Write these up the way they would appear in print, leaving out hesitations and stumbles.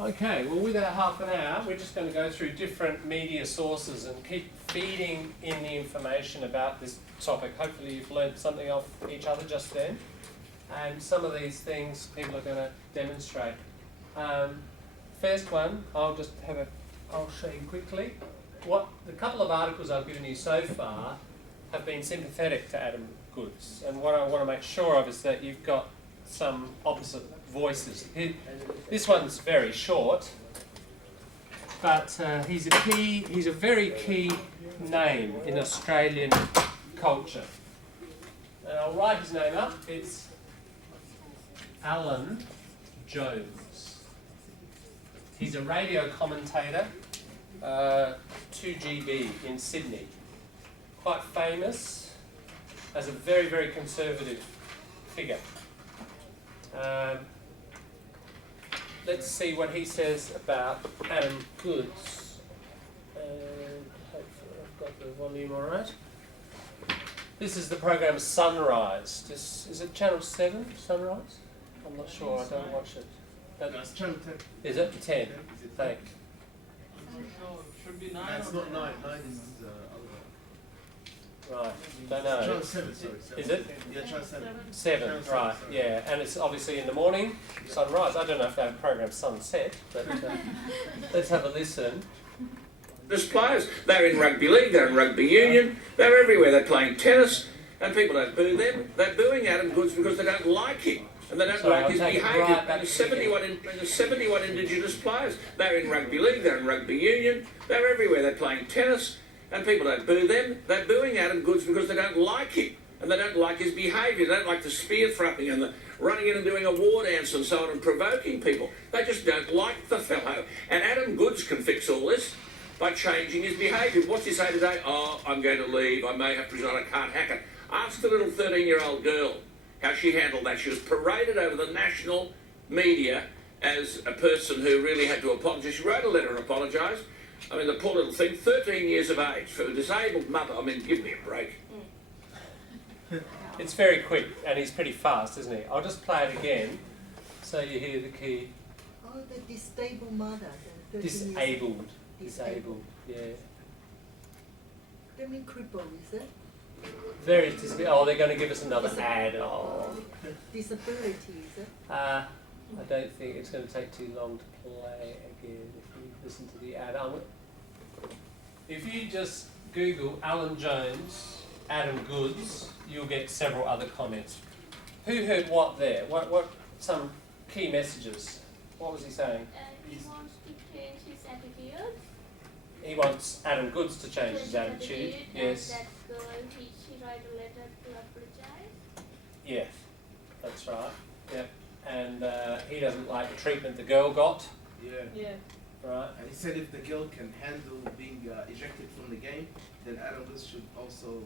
Okay, well with our half an hour, we're just going to go through different media sources and keep feeding in the information about this topic. Hopefully you've learned something off each other just then. And some of these things people are going to demonstrate. First one, I'll show you quickly. The couple of articles I've given you so far have been sympathetic to Adam Goodes. And what I want to make sure of is that you've got some opposite voices. This one's very short, but he's a very key name in Australian culture. And I'll write his name up. It's Alan Jones. He's a radio commentator, 2GB in Sydney. Quite famous as a very, very conservative figure. Let's see what he says about Adam Goodes. Hopefully I've got the volume all right. This is the program Sunrise. Is it Channel 7, Sunrise? I'm not sure, I don't watch it. No, it's Channel 10. Is it? 10. Thanks. Should be 9. It's not 9. 9 is Right, don't know. Channel 7, sorry. 7. Is it? Yeah, Channel 7. 7, Channel 7, right, sorry. yeah. And it's obviously in the morning, Sunrise. I don't know if they have a program Sunset, but let's have a listen. There's players. They're in rugby league, they're in rugby union, they're everywhere. They're playing tennis, and people don't boo them. They're booing Adam Goodes because they don't like him. And they don't like his behaviour. Right, and there's 71 Indigenous players. They're in rugby league, they're in rugby union, they're everywhere. They're playing tennis, and people don't boo them. They're booing Adam Goodes because they don't like him. And they don't like his behaviour. They don't like the spear thrupping and the running in and doing a war dance and so on and provoking people. They just don't like the fellow. And Adam Goodes can fix all this by changing his behaviour. What's he say today? Oh, I'm going to leave. I may have to resign. I can't hack it. Ask the little 13-year-old girl how she handled that. She was paraded over the national media as a person who really had to apologise. She wrote a letter and apologised. I mean, the poor little thing, 13 years of age, for a disabled mother. I mean, give me a break. It's very quick, and he's pretty fast, isn't he? I'll just play it again, so you hear the key. Oh, the disabled mother. The Disabled. Disabled. Yeah. That means crippled, is it? Very disability. Oh, they're going to give us another ad. Oh. Disability, is it? I don't think it's going to take too long to play again if you listen to the ad. If you just Google Alan Jones, Adam Goodes, you'll get several other comments. Who heard what there? What some key messages? What was he saying? He wants to change his attitude. He wants Adam Goodes to change his attitude. Yes. And that girl, she write a letter to apologize. Yes, that's right. Yep. And he doesn't like the treatment the girl got. Yeah. Right. And he said if the girl can handle being ejected from the game, then Adam Goodes should also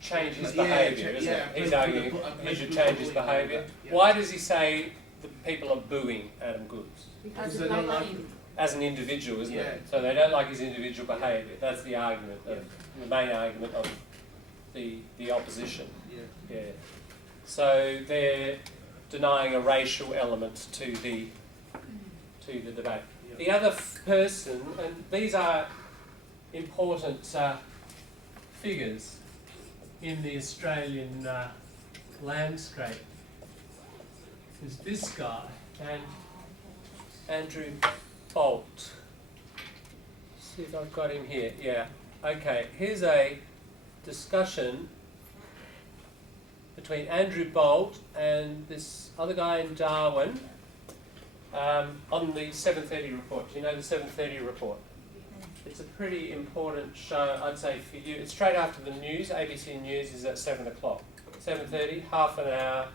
change his behaviour, isn't it? He's arguing he should change his behaviour. Yeah. Why does he say the people are booing Adam Goodes? Because they don't like him. As an individual, isn't Yeah. it? So they don't like his individual behaviour. That's the argument, the main argument of the opposition. Yeah. Yeah. So they're denying a racial element to the debate. Yeah. The other person, and these are important figures in the Australian landscape, is this guy, and Andrew Bolt. See if I've got him here. Yeah. Okay. Here's a discussion between Andrew Bolt and this other guy in Darwin on the 7:30 report. Do you know the 7:30 report? It's a pretty important show, I'd say, for you. It's straight after the news. ABC News is at 7 o'clock. 7:30, half an hour,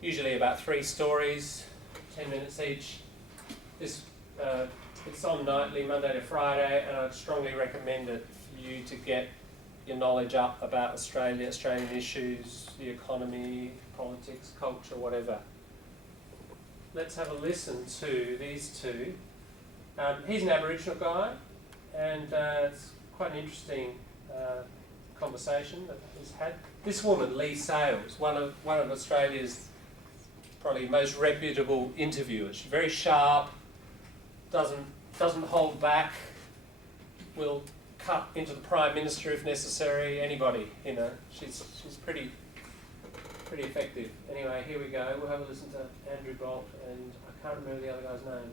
usually about 3 stories, 10 minutes each. It's on nightly, Monday to Friday, and I'd strongly recommend it for you to get your knowledge up about Australia, Australian issues, the economy, politics, culture, whatever. Let's have a listen to these two. He's an Aboriginal guy, and it's quite an interesting conversation that he's had. This woman, Lee Sales, one of Australia's probably most reputable interviewer. She's very sharp, doesn't hold back, will cut into the Prime Minister if necessary, anybody, you know. She's pretty effective. Anyway, here we go. We'll have a listen to Andrew Bolt, and I can't remember the other guy's name.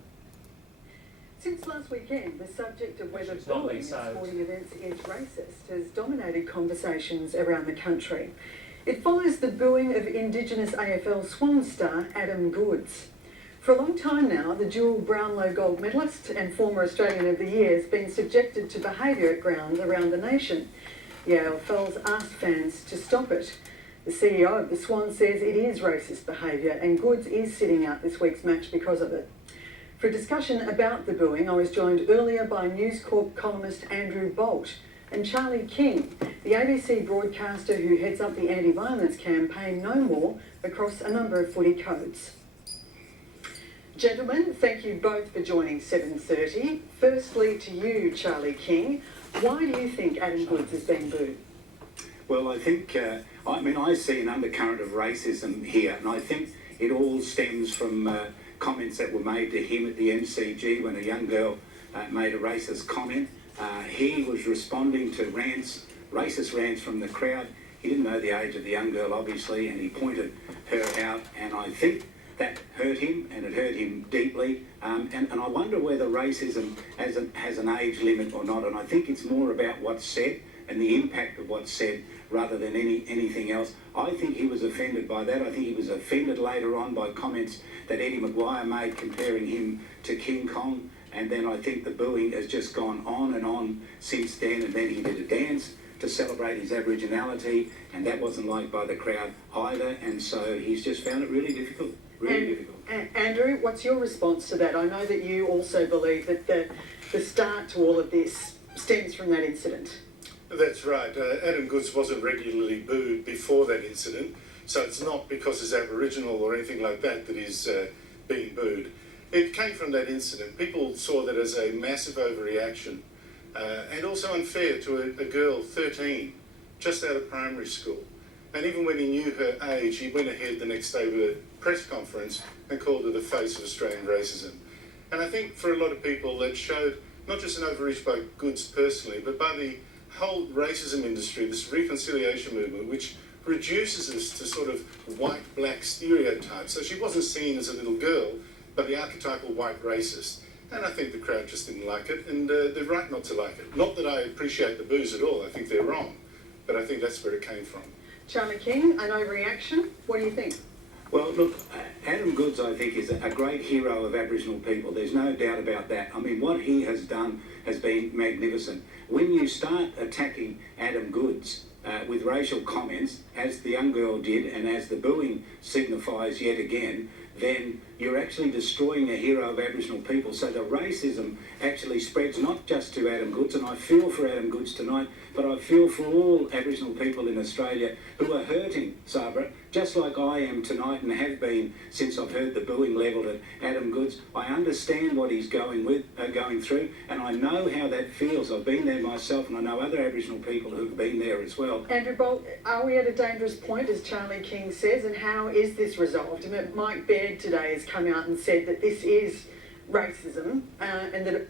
Since last weekend, the subject of whether She's not bullying being at saved. sporting events is racist has dominated conversations around the country. It follows the booing of Indigenous AFL Swan star Adam Goodes. For a long time now, the dual Brownlow gold medalist and former Australian of the Year has been subjected to behaviour at grounds around the nation. The AFL's asked fans to stop it. The CEO of the Swan says it is racist behaviour and Goodes is sitting out this week's match because of it. For a discussion about the booing, I was joined earlier by News Corp columnist Andrew Bolt and Charlie King, the ABC broadcaster who heads up the anti-violence campaign No More across a number of footy codes. Gentlemen, thank you both for joining 7:30. Firstly to you, Charlie King, why do you think Adam Goodes has been booed? Well, I think, I see an undercurrent of racism here, and I think it all stems from comments that were made to him at the MCG when a young girl made a racist comment. He was responding to racist rants from the crowd. He didn't know the age of the young girl, obviously, and he pointed her out, and I think that hurt him, and it hurt him deeply. And I wonder whether racism has an age limit or not, and I think it's more about what's said and the impact of what's said rather than anything else. I think he was offended by that. I think he was offended later on by comments that Eddie Maguire made comparing him to King Kong, and then I think the booing has just gone on and on since then, and then he did a dance to celebrate his Aboriginality, and that wasn't liked by the crowd either, and so he's just found it really difficult. Andrew, what's your response to that? I know that you also believe that the start to all of this stems from that incident. That's right. Adam Goodes wasn't regularly booed before that incident, so it's not because he's Aboriginal or anything like that that he's being booed. It came from that incident. People saw that as a massive overreaction and also unfair to a girl, 13, just out of primary school. And even when he knew her age, he went ahead the next day with a press conference and called her the face of Australian racism. And I think for a lot of people that showed not just an overreach by Goodes personally, but by the whole racism industry, this reconciliation movement, which reduces us to sort of white-black stereotypes. So she wasn't seen as a little girl, but the archetypal white racist. And I think the crowd just didn't like it, and they're right not to like it. Not that I appreciate the boos at all, I think they're wrong, but I think that's where it came from. Charlie King, an overreaction. What do you think? Well, look, Adam Goodes, I think, is a great hero of Aboriginal people. There's no doubt about that. I mean, what he has done has been magnificent. When you start attacking Adam Goodes with racial comments, as the young girl did, and as the booing signifies yet again, then you're actually destroying a hero of Aboriginal people. So the racism actually spreads not just to Adam Goodes, and I feel for Adam Goodes tonight, but I feel for all Aboriginal people in Australia who are hurting, Sabra, just like I am tonight and have been since I've heard the booing levelled at Adam Goodes. I understand what he's going through, and I know how that feels. I've been there myself, and I know other Aboriginal people who've been there as well. Andrew Bolt, are we at a dangerous point, as Charlie King says, and how is this resolved? I mean, Mike Baird today has come out and said that this is racism, and that it...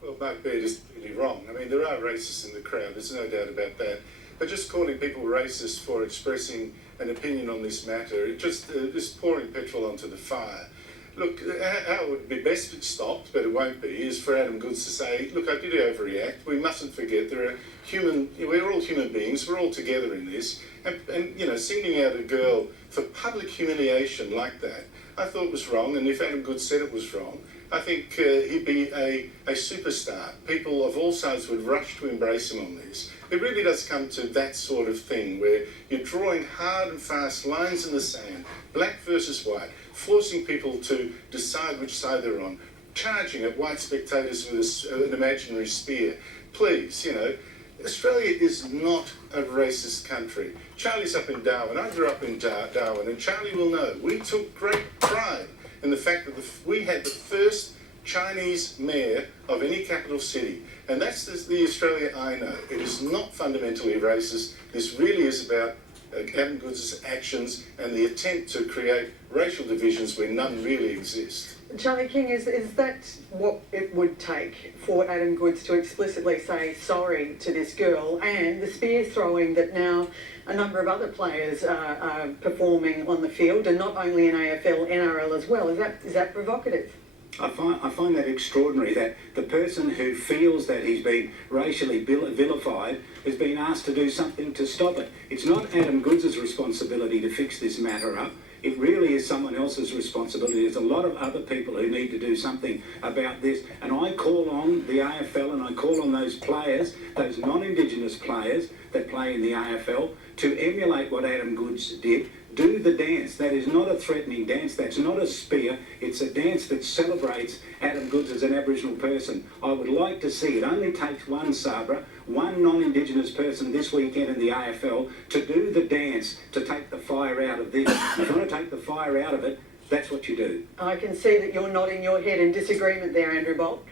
Well, Mike Baird is really wrong. I mean, there are racists in the crowd, there's no doubt about that. But just calling people racist for expressing an opinion on this matter, it just pouring petrol onto the fire. Look, how it would be best it stopped, but it won't be, is for Adam Goodes to say, look, I did overreact. We mustn't forget we're all human beings, we're all together in this. And you know, singling out a girl for public humiliation like that, I thought was wrong, and if Adam Goodes said it was wrong, I think he'd be a superstar. People of all sides would rush to embrace him on this. It really does come to that sort of thing where you're drawing hard and fast lines in the sand, black versus white, forcing people to decide which side they're on, charging at white spectators with an imaginary spear. Please, you know, Australia is not a racist country. Charlie's up in Darwin. I grew up in Darwin, and Charlie will know we took great pride in the fact that we had the first Chinese mayor of any capital city. And that's the Australia I know. It is not fundamentally racist. This really is about Adam Goods' actions and the attempt to create racial divisions where none really exist. Charlie King, is that what it would take for Adam Goods to explicitly say sorry to this girl, and the spear throwing that now a number of other players are performing on the field, and not only in AFL, NRL as well? Is that provocative? I find that extraordinary, that the person who feels that he's been racially vilified has been asked to do something to stop it. It's not Adam Goods' responsibility to fix this matter up. It really is someone else's responsibility. There's a lot of other people who need to do something about this. And I call on the AFL and I call on those players, those non-Indigenous players that play in the AFL, to emulate what Adam Goods did. Do the dance. That is not a threatening dance. That's not a spear. It's a dance that celebrates Adam Goods as an Aboriginal person. I would like to see, it only takes one Sabra, one non-Indigenous person this weekend in the AFL to do the dance to take the fire out of this. If you want to take the fire out of it, that's what you do. I can see that you're nodding your head in disagreement there, Andrew Bolt.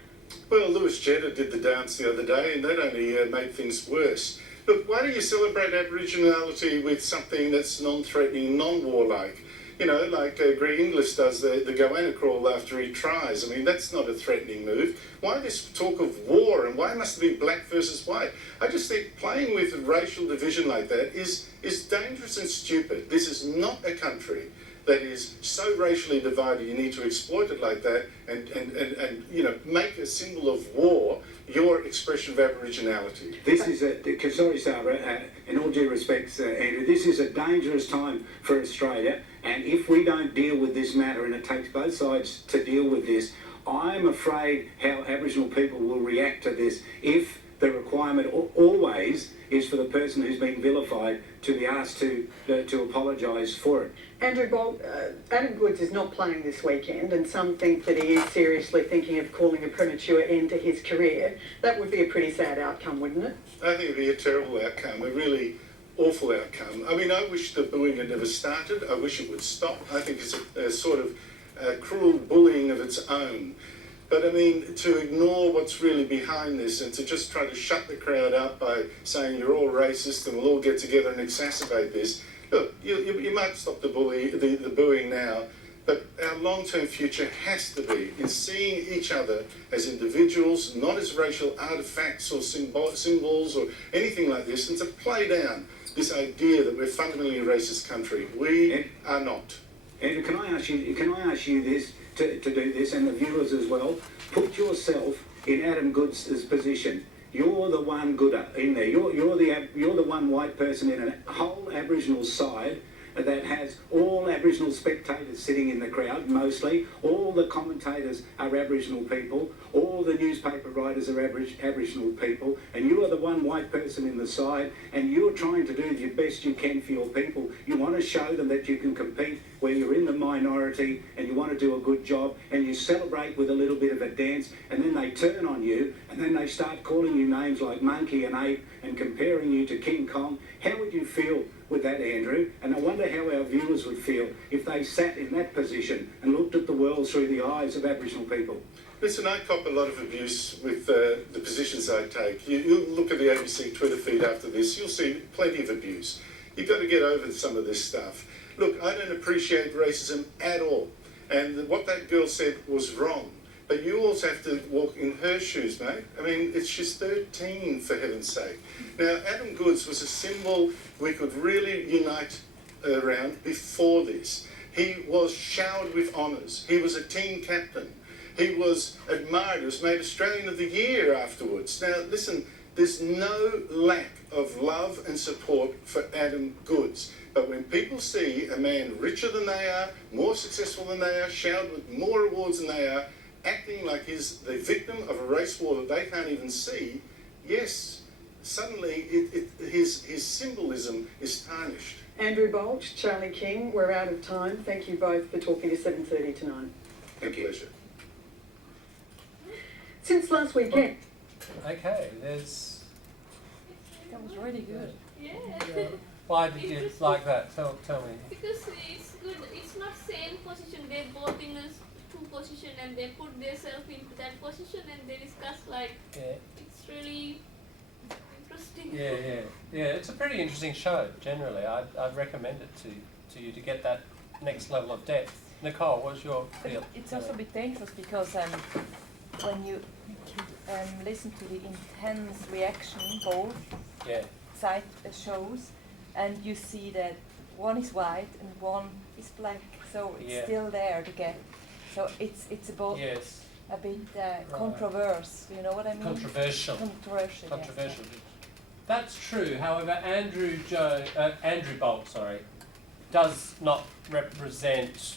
Well, Lewis Jetta did the dance the other day and that only made things worse. Look, why do you celebrate Aboriginality with something that's non-threatening, non-warlike? You know, like Greg Inglis does the goanna crawl after he tries. I mean, that's not a threatening move. Why this talk of war, and why must it be black versus white? I just think playing with racial division like that is dangerous and stupid. This is not a country that is so racially divided you need to exploit it like that and you know, make a symbol of war your expression of Aboriginality. This is a, sorry Sarah, in all due respects, Andrew, this is a dangerous time for Australia, and if we don't deal with this matter, and it takes both sides to deal with this, I'm afraid how Aboriginal people will react to this if the requirement always is for the person who's been vilified to be asked to apologise for it. Andrew Bolt, Adam Goods is not playing this weekend, and some think that he is seriously thinking of calling a premature end to his career. That would be a pretty sad outcome, wouldn't it? I think it would be a terrible outcome, a really awful outcome. I mean, I wish the booing had never started. I wish it would stop. I think it's a sort of cruel bullying of its own. But I mean, to ignore what's really behind this and to just try to shut the crowd up by saying you're all racist and we'll all get together and exacerbate this. Look, you might stop the booing now, but our long-term future has to be in seeing each other as individuals, not as racial artefacts or symbols or anything like this, and to play down this idea that we're fundamentally a racist country. We are not. Andrew, can I ask you this, to do this, and the viewers as well? Put yourself in Adam Goods' position. You're the one gooder in there. You're the one white person in a whole Aboriginal side that has all Aboriginal spectators sitting in the crowd, mostly. All the commentators are Aboriginal people. All the newspaper writers are Aboriginal people. And you are the one white person in the side, and you're trying to do the best you can for your people. You want to show them that you can compete where you're in the minority and you want to do a good job, and you celebrate with a little bit of a dance, and then they turn on you, and then they start calling you names like monkey and ape and comparing you to King Kong. How would you feel with that, Andrew? And I wonder how our viewers would feel if they sat in that position and looked at the world through the eyes of Aboriginal people. Listen, I cop a lot of abuse with the positions I take. You look at the ABC Twitter feed after this, you'll see plenty of abuse. You've got to get over some of this stuff. Look, I don't appreciate racism at all. And what that girl said was wrong. But you also have to walk in her shoes, mate. I mean, she's 13, for heaven's sake. Now, Adam Goods was a symbol we could really unite around before this. He was showered with honours. He was a team captain. He was admired. He was made Australian of the Year afterwards. Now, listen, there's no lack of love and support for Adam Goods. But when people see a man richer than they are, more successful than they are, showered with more awards than they are, acting like he's the victim of a race war that they can't even see, yes, suddenly his symbolism is tarnished. Andrew Bolt, Charlie King, we're out of time. Thank you both for talking to 7:30 tonight. Thank you. Pleasure. Since last weekend. Okay, there's... That was really good. Yeah. Why did you like that? Tell me. Because it's good. It's not same position. They're both in a two position, and they put themselves into that position, and they discuss like Yeah. it's really interesting. Yeah. It's a pretty interesting show. Generally, I'd recommend it to you to get that next level of depth. Nicole, what's your But feel? it's also a bit dangerous because when you listen to the intense reaction both Yeah. side shows, and you see that one is white and one is black, so it's Yeah. still there to get. So it's about Yes. a bit controversial. You know what I mean? Controversial. Controversial. yeah. Controversial. That's true. However, Andrew Bolt, does not represent,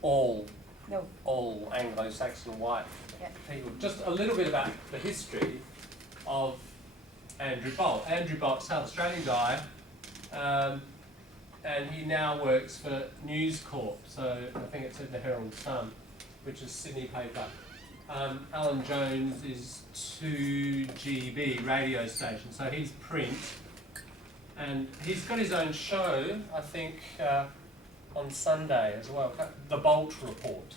all No. Anglo-Saxon white Yeah. people. Just a little bit about the history of Andrew Bolt. Andrew Bolt, South Australian guy, and he now works for News Corp. So I think it's in the Herald Sun, which is Sydney paper. Alan Jones is 2GB radio station, so he's print. And he's got his own show, I think, on Sunday as well, The Bolt Report.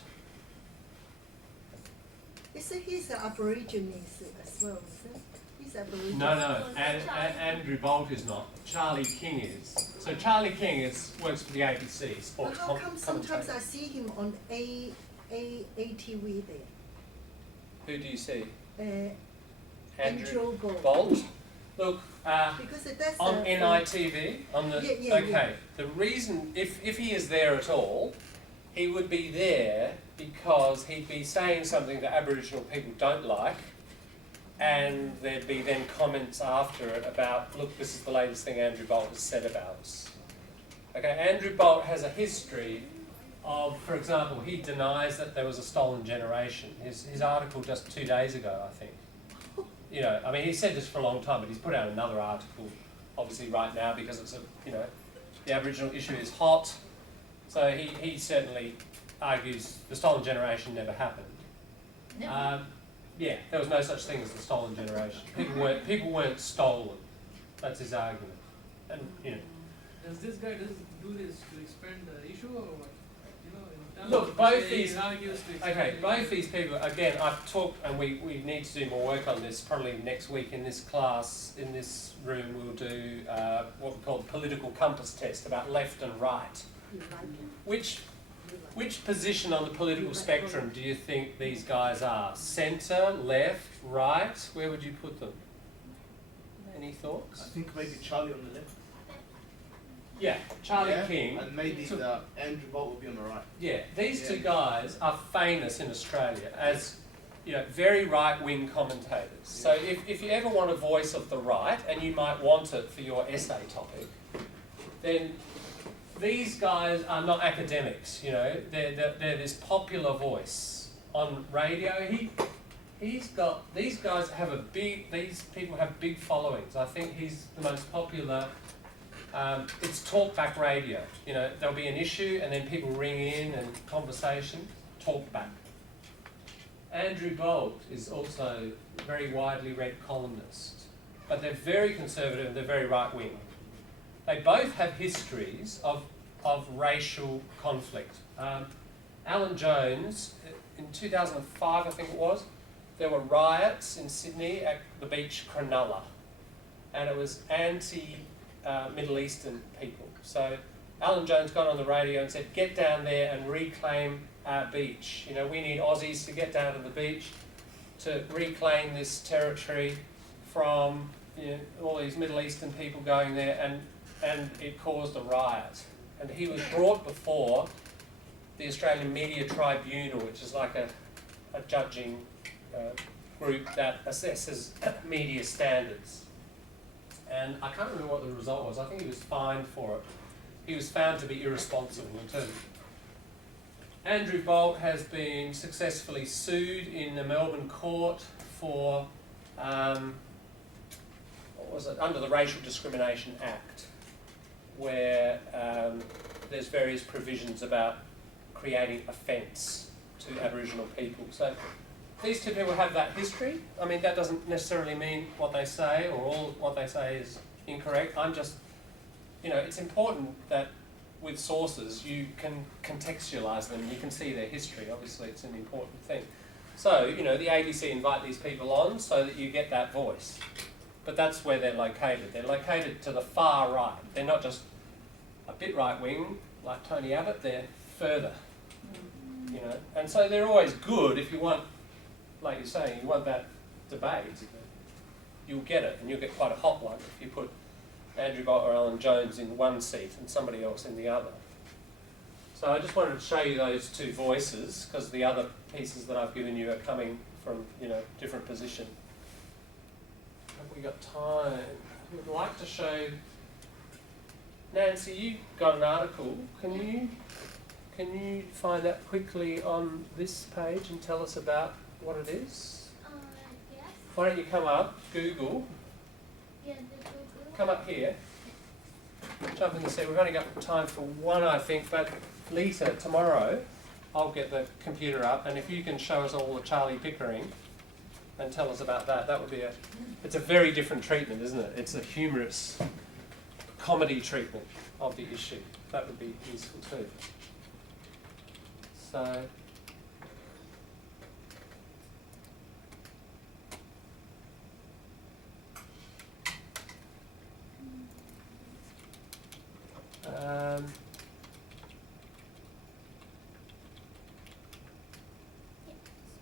He's an Aborigines as well, is it? He's Aborigine. No, Andrew Bolt is not. Charlie King is. So Charlie King works for the ABC, But sports how come sometimes commentator. I see him on ATV there? Who do you see? Andrew Andrew Bolt. Bolt? Look, Because that's on NITV, on the Yeah. okay. The reason, if he is there at all, he would be there because he'd be saying something that Aboriginal people don't like, and there'd be then comments after it about, look, this is the latest thing Andrew Bolt has said about us. Okay, Andrew Bolt has a history of, for example, he denies that there was a stolen generation. His article just 2 days ago, I think. I mean, he said this for a long time, but he's put out another article, obviously right now, because it's the Aboriginal issue is hot. So he certainly argues the stolen generation never happened. Yeah, there was no such thing as the stolen generation. People weren't stolen. That's his argument. And Does this guy do this to expand the issue or what? In terms look, of both say, these. he argues to expand Okay, the both issue. these people. Again, I've talked, and we need to do more work on this. Probably next week in this class, in this room, we'll do what we call the political compass test about left and right. Which position on the political spectrum do you think these guys are? Centre, left, right? Where would you put them? Any I thoughts? think maybe Charlie on the left. Yeah, Charlie Yeah, King. and maybe So- the Andrew Bolt will be on the right. Yeah, these two Yeah. guys are famous in Australia as very right-wing commentators. So if you ever want a voice of the right, and you might want it for your essay topic, then these guys are not academics. They're this popular voice on radio. These guys have these people have big followings. I think he's the most popular. It's talkback radio. There'll be an issue and then people ring in and conversation, talkback. Andrew Bolt is also a very widely read columnist, but they're very conservative and they're very right-wing. They both have histories of racial conflict. Alan Jones, in 2005 I think it was, there were riots in Sydney at the beach Cronulla, and it was anti-Middle Eastern people. So Alan Jones got on the radio and said, get down there and reclaim our beach. We need Aussies to get down to the beach to reclaim this territory from all these Middle Eastern people going there, and it caused a riot. And he was brought before the Australian Media Tribunal, which is like a judging group that assesses media standards. And I can't remember what the result was. I think he was fined for it. He was found to be irresponsible in terms of... Andrew Bolt has been successfully sued in the Melbourne court for, under the Racial Discrimination Act, where there's various provisions about creating offence to Aboriginal people. So these two people have that history. I mean, that doesn't necessarily mean what they say or all what they say is incorrect. I'm just, it's important that with sources you can contextualise them, you can see their history. Obviously it's an important thing. So, the ABC invite these people on so that you get that voice. but that's where they're located. They're located to the far right. They're not just a bit right-wing like Tony Abbott, they're further, you know. And so they're always good if you want, like you're saying, you want that debate. You'll get it, and you'll get quite a hot one if you put Andrew Bolt or Alan Jones in one seat and somebody else in the other. So I just wanted to show you those two voices, because the other pieces that I've given you are coming from, you know, different position. Have we got time? I would like to show Nancy. You got an article. Can you find that quickly on this page and tell us about what it is? Yes. Why don't you come up, Google, Yeah, the Google. come up here, jump in the seat. We've only got time for one, I think, but later, tomorrow, I'll get the computer up, and if you can show us all the Charlie Pickering and tell us about that, that would be it's a very different treatment, isn't it? It's a humorous comedy treatment of the issue. That would be useful too. So,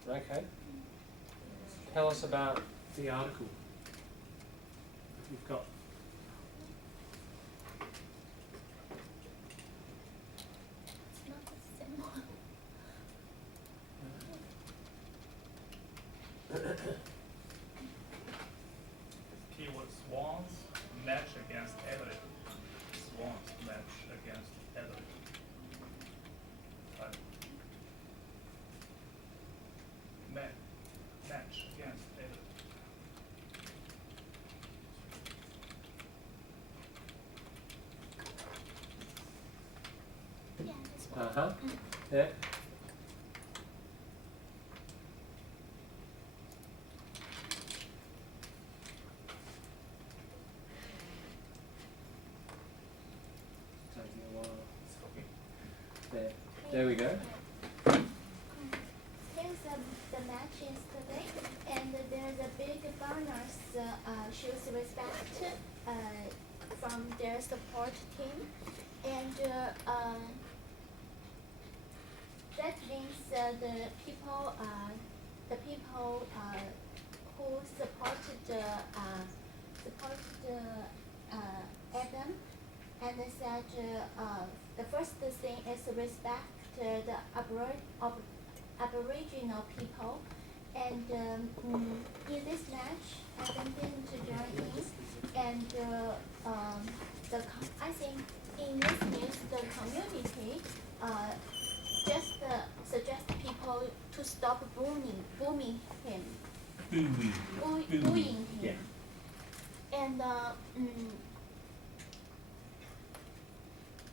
okay. Tell us about the article you've got. It's not the same one. Keyword swans match against everything. Swans match against everything. Right. Match against everything. Yeah, this one. Uh-huh. Yeah. Taking a while. There we go. Here's the match yesterday, and there's a big banners shows respect from their support team, and that means the people who supported Adam, and they said the first thing is respect the Aboriginal people, and in this match, Adam didn't join in, and I think in this news the community just suggest people to stop booing him. Booing him. Yeah. And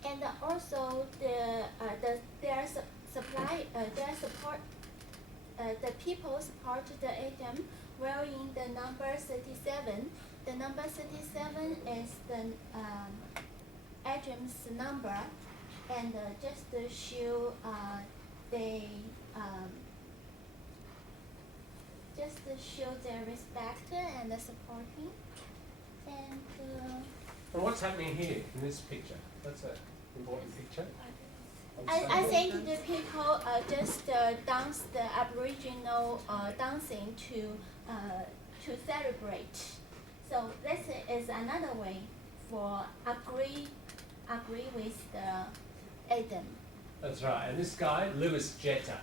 and also their support the people support the Adam wearing the number 37. The number 37 is the Adam's number, and just to show they just to show their respect and supporting. And what's happening here in this picture? That's an important picture. I think the people just dance the Aboriginal dancing to celebrate. So this is another way for agree with the Adam. That's right. And this guy, Lewis Jetta,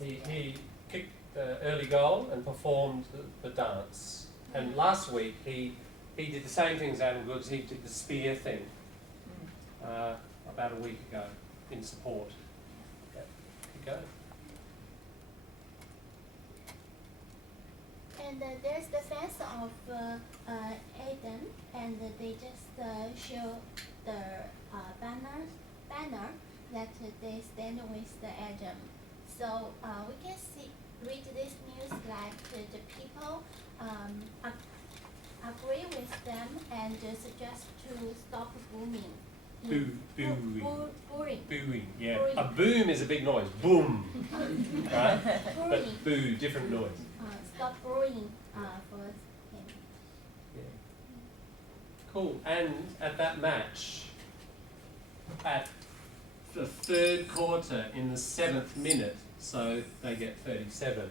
he kicked the early goal and performed the dance. And last week he did the same thing as Adam Goods. He did the spear thing about a week ago in support. Okay. Keep going. And there's the fans of Adam, and they just show the banner that they stand with the Adam. So we can read this news like the people agree with them and suggest to stop booming. Booing, yeah. Booing. A boom is a big noise. Boom. Right? Booing. But boo, different noise. Stop booing for him. Cool. And at that match, at the third quarter in the 7th minute, so they get 37,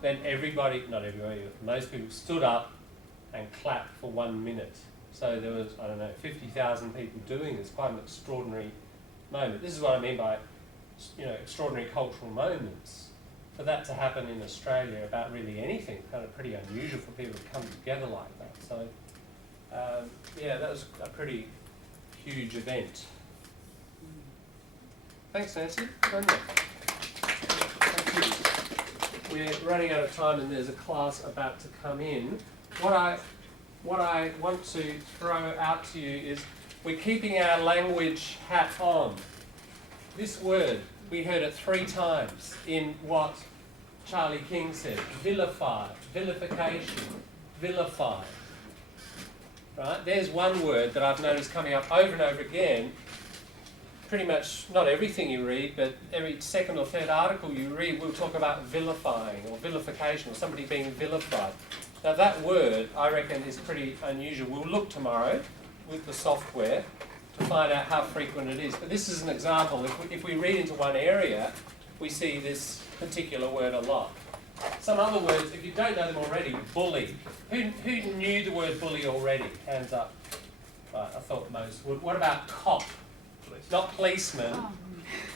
then everybody, not everybody, most people stood up and clapped for 1 minute. So there was, I don't know, 50,000 people doing this, quite an extraordinary moment. This is what I mean by, extraordinary cultural moments. For that to happen in Australia about really anything, kind of pretty unusual for people to come together like that. So, yeah, that was a pretty huge event. Thanks, Nancy. Thank you. We're running out of time and there's a class about to come in. What I want to throw out to you is we're keeping our language hat on. This word, we heard it 3 times in what Charlie King said. Vilify, vilification, vilify. Right? There's one word that I've noticed coming up over and over again. Pretty much not everything you read, but every second or third article you read will talk about vilifying or vilification or somebody being vilified. Now that word, I reckon, is pretty unusual. We'll look tomorrow with the software to find out how frequent it is. But this is an example. If we read into one area, we see this particular word a lot. Some other words, if you don't know them already, bully. Who knew the word bully already? Hands up. Right, I thought most would. What about cop? Not policeman,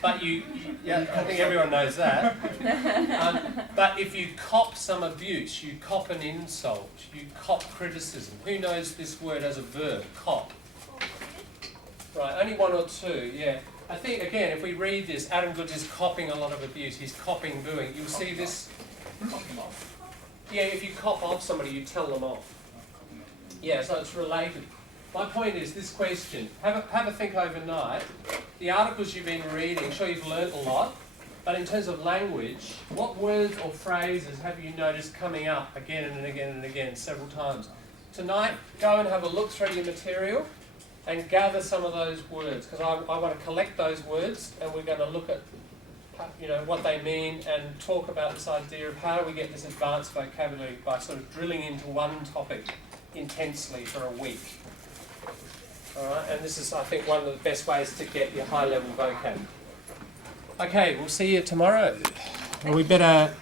but yeah, I think everyone knows that. But if you cop some abuse, you cop an insult, you cop criticism. Who knows this word as a verb, cop? Right, only 1 or 2, yeah. I think, again, if we read this, Adam Goods is copping a lot of abuse. He's copping booing. You'll see this. Yeah, if you cop off somebody, you tell them off. Yeah, so it's related. My point is this question. Have a think overnight. The articles you've been reading, sure you've learnt a lot, but in terms of language, what words or phrases have you noticed coming up again and again and again several times? Tonight, go and have a look through your material and gather some of those words, because I want to collect those words and we're going to look at what they mean and talk about this idea of how do we get this advanced vocabulary by sort of drilling into one topic intensely for a week. Alright, and this is, I think, one of the best ways to get your high-level vocab. Okay, we'll see you tomorrow. Well, we better